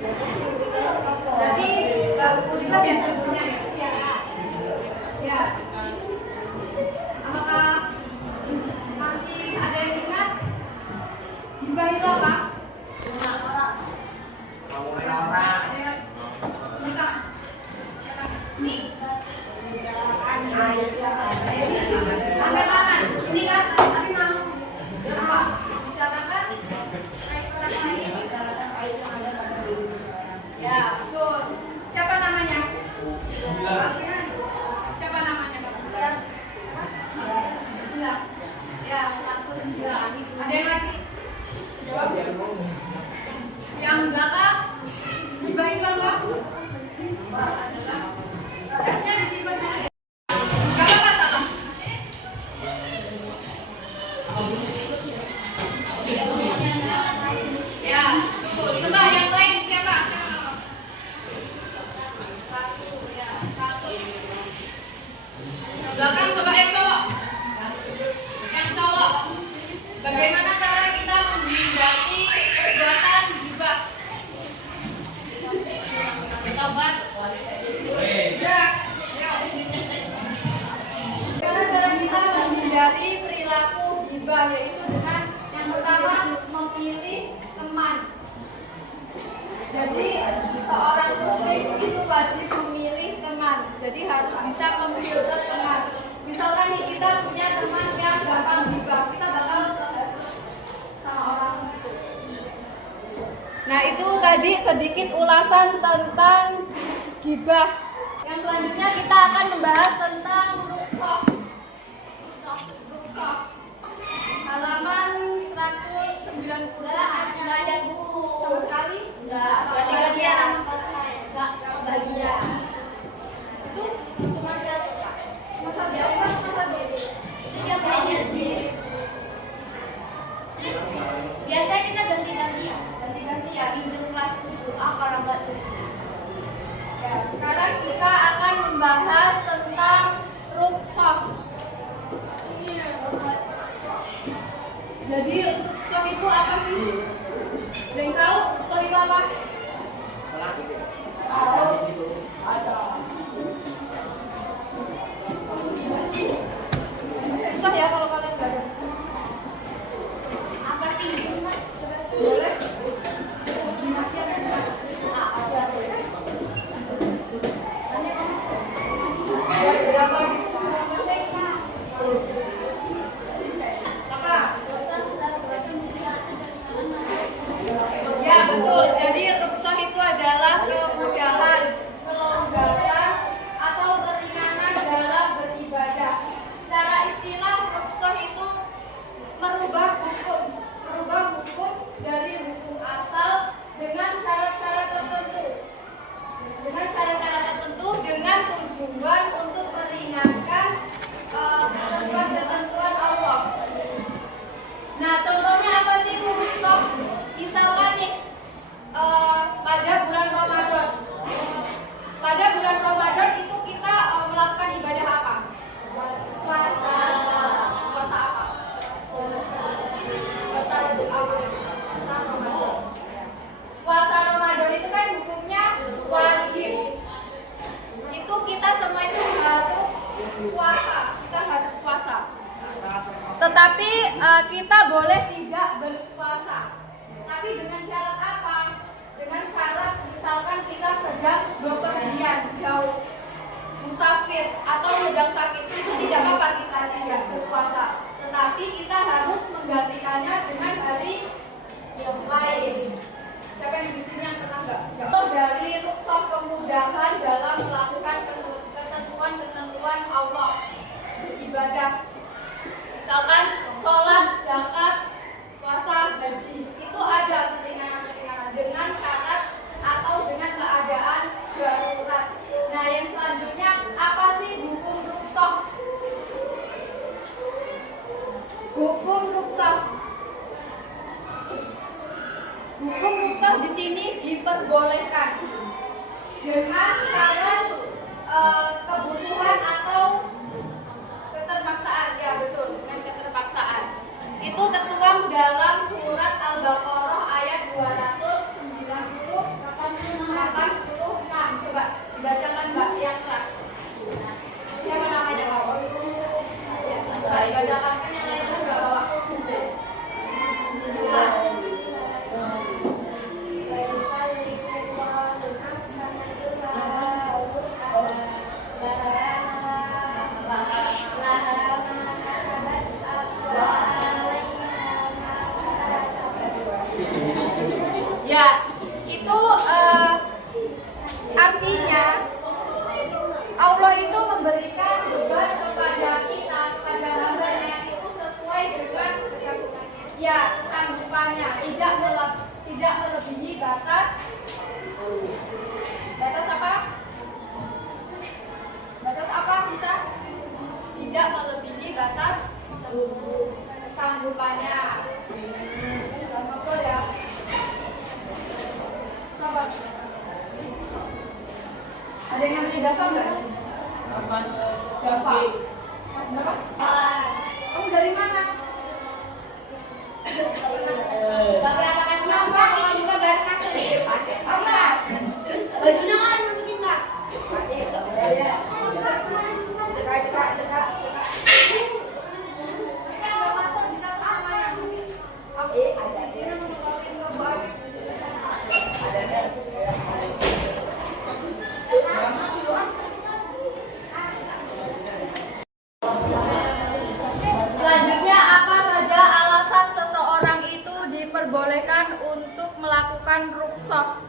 Berarti lipat ya contohnya ya? Iya. Ya. Apakah masih ada yang ingat? Hibah itu apa? Angkat tangan. Ini kan tadi mau apa? Bicarakan baik orang lain. Ya, betul. Siapa namanya? Siapa namanya, Pak? Ya, 109. Ada yang lagi? Jawab. Yang belakang? Hibah itu apa? Tesnya disimpan dulu ya. Gak apa-apa salah. Ya, betul. Coba yang lain siapa? Satu, ya, satu. Yang belakang coba yang cowok. Yang cowok. Bagaimana cara kita menghindari perbuatan hibah? Tobat. Ya. Bagaimana cara kita menghindari perilaku hibah, yaitu dengan yang pertama memilih teman. Jadi seorang muslim itu wajib memilih teman. Jadi harus bisa memfilter teman. Misalkan nih kita punya teman yang gampang hibah, kita bakal sama orang itu. Nah, itu tadi sedikit ulasan tentang ghibah. Yang selanjutnya kita akan membahas tentang rukhsah. Halaman 190. Ada buku sama sekali? Enggak bagian. Enggak bagian. Itu cuma satu, Kak. Cuma satu ya, cuma satu. Itu dia bagian sendiri. Biasanya kita ganti-ganti ya. Injil kelas 7A kalau kelas 7. Ya, sekarang kita akan membahas tentang rukhsah. Jadi rukhsah itu apa sih? Ada yang tahu rukhsah itu apa? Susah ya kalau kalian nggak ada. Apa sih? Boleh? Berapa gitu? Ya betul. Jadi rukhsah itu adalah kemudahan, kelonggaran atau keringanan dalam beribadah. Secara istilah rukhsah itu merubah hukum dari hukum asal dengan syarat-syarat tertentu. Dengan tujuan untuk meringankan ketentuan-ketentuan Allah. Nah, contohnya apa sih itu rukhsah? Misalkan nih pada bulan Ramadan. Pada bulan Ramadan itu kita melakukan ibadah apa? Puasa. Puasa apa? Puasa Ramadan. Puasa Ramadan itu kan hukumnya wajib. Itu kita semua itu harus puasa. Kita harus puasa. Tetapi kita boleh tidak berpuasa. Tapi dengan syarat apa? Dengan syarat misalkan kita sedang bepergian jauh, musafir atau sedang sakit, itu tidak apa-apa kita tidak berpuasa. Tetapi kita harus menggantikannya dengan hari yang lain. Siapa yang di sini yang pernah nggak? Dari rukhsah kemudahan dalam melakukan ketentuan-ketentuan Allah ibadah. Misalkan sholat, zakat, puasa, haji, itu ada keringanan-keringanan dengan syarat atau dengan keadaan darurat. Nah, yang selanjutnya apa sih hukum rukhsah? Hukum rukhsah. Hukum rukhsah di sini diperbolehkan dengan syarat kebutuhan atau keterpaksaan. Ya betul, dengan keterpaksaan. Itu tertuang dalam surat Al-Baqarah ayat 290 Artinya Allah itu memberikan beban kepada kita, kepada hambanya itu sesuai dengan kesanggupannya, tidak melebihi batas apa? Batas apa bisa? Tidak melebihi batas kesanggupannya. Betul ya? Apa? Ada yang namanya Dava nggak? Dava. Kenapa? Kamu dari mana? Gak pernah pakai apa? Kalau juga bayar kasur. Apa? Bajunya kan masukin nggak? Selanjutnya, apa saja alasan seseorang itu diperbolehkan untuk melakukan rukhsah?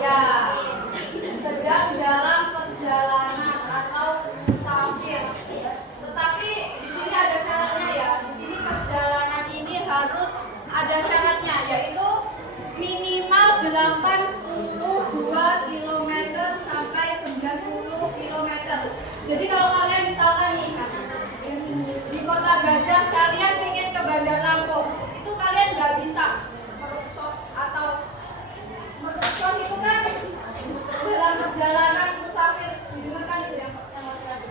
Ya, sedang dalam perjalanan atau musafir. Tetapi di sini ada syaratnya ya. Di sini perjalanan ini harus ada syaratnya, yaitu minimal 82 km sampai 90 km. Jadi kalau kalian misalkan nih di Kota Gajah, kalian ingin ke Bandar Lampung, itu kalian nggak bisa merukhsah atau merukhsah itu kan dalam perjalanan musafir, didengarkan itu yang pertama sekali.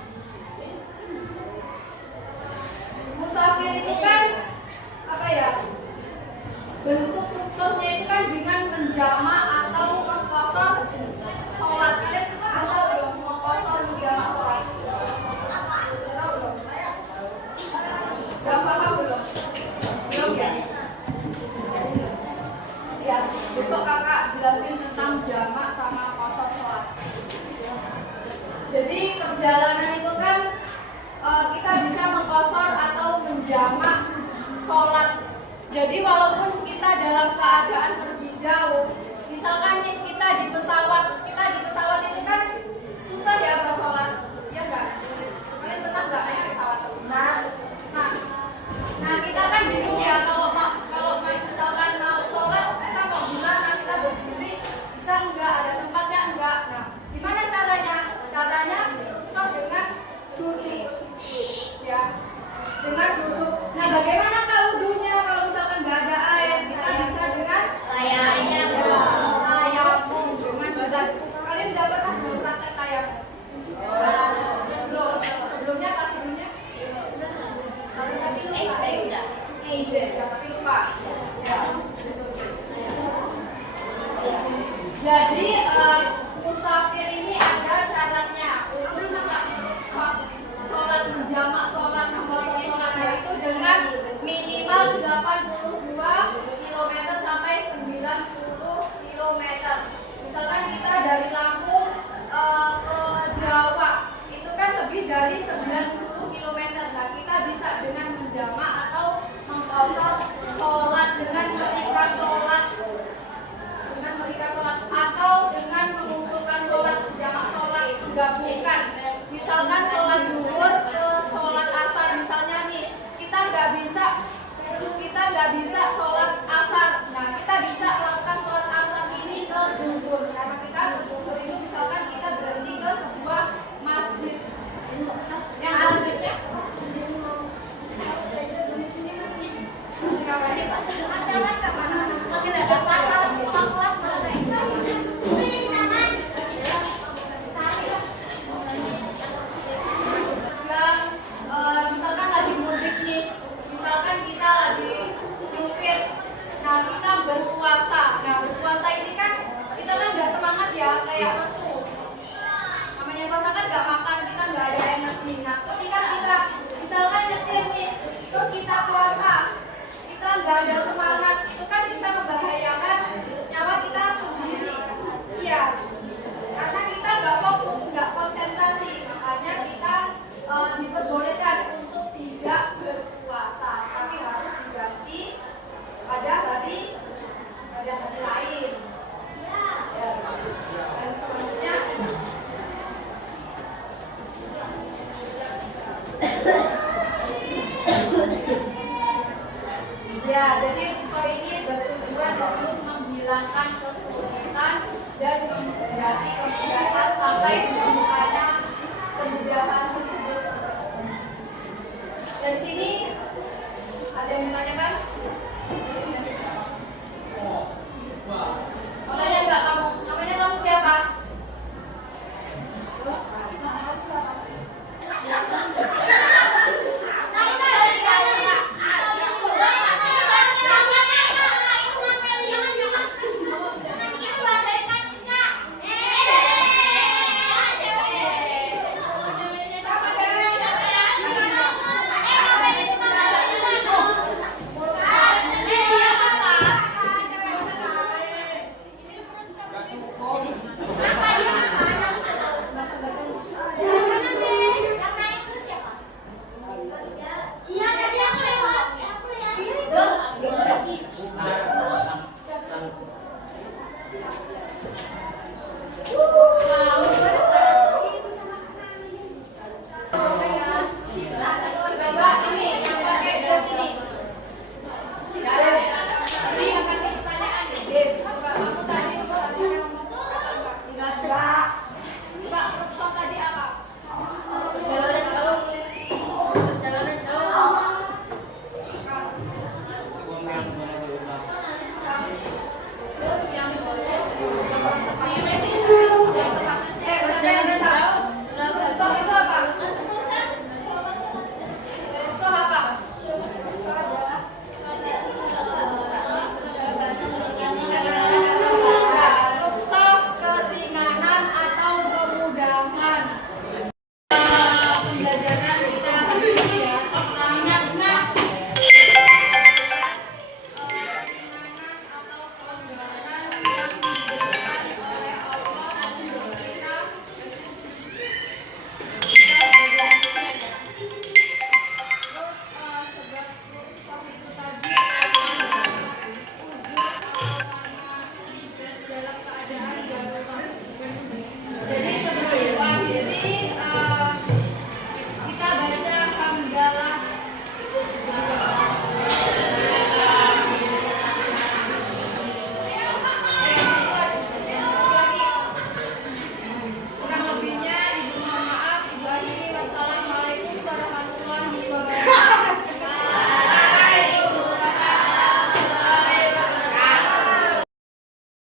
Musafir itu kan apa ya? Bentuk rukhsahnya itu kan dengan menjamak atau mengqashar sholat. Kalian tahu belum mengqashar menjamak sholat? Tahu belum? Gak paham belum? Belum ya? Ya, besok kakak jelasin tentang jamak sama qashar sholat. Jadi perjalanan itu kan kita bisa mengqashar atau menjamak sholat. Jadi walaupun kita dalam keadaan pergi jauh, misalkan kita di pesawat itu kan susah ya bersolat, ya enggak? Kalian pernah enggak naik pesawat? Nah kita kan bingung ya kalau misalkan mau sholat, kita mau gimana? Kita berdiri bisa enggak? Ada tempatnya enggak? Nah, gimana caranya? Caranya susah dengan duduk, ya, dengan duduk. Nah, bagaimana kak wudhunya kalau misalkan nggak ada air? Kita bisa dengan tayamum dengan badan. Kalian udah pernah belum praktek tayamum? Belum. Sebelumnya kelas sebelumnya? Tapi SD udah. SD ya, tapi lupa. Ya. Jadi musafir ini ada syaratnya untuk bisa sholat berjamaah, sholat itu dengan minimal 82 km sampai 90 km. Misalkan kita dari Lampung ke Jawa, itu kan lebih dari 90 km. Nah, kita bisa dengan menjamak atau mengqashar sholat dengan merikas sholat, atau dengan mengumpulkan sholat, jamak sholat, menggabungkan. Misalkan sholat zuhur ke sholat asar, misalnya nih kita nggak bisa sholat asar. Nah, kita bisa melakukan sholat asar ini ke zuhur. Karena kita ke zuhur itu misalkan kita berhenti ke sebuah masjid. Yang selanjutnya acara kemana? Lagi datang malam pulang kelas malam misalkan lagi mudik nih, misalkan kita lagi nyupir, nah kita berpuasa. Nah berpuasa ini kan kita kan nggak semangat ya, kayak lesu. Namanya puasa kan nggak makan, kita nggak ada energi. Nah ketika kita misalkan nyetir nih, terus kita puasa, kita nggak ada semangat, itu kan bisa membahayakan nyawa kita sendiri. Iya, karena kita nggak fokus, nggak konsentrasi, makanya kita diperbolehkan untuk tidak berpuasa, tapi harus diganti pada hari lain. hilangkan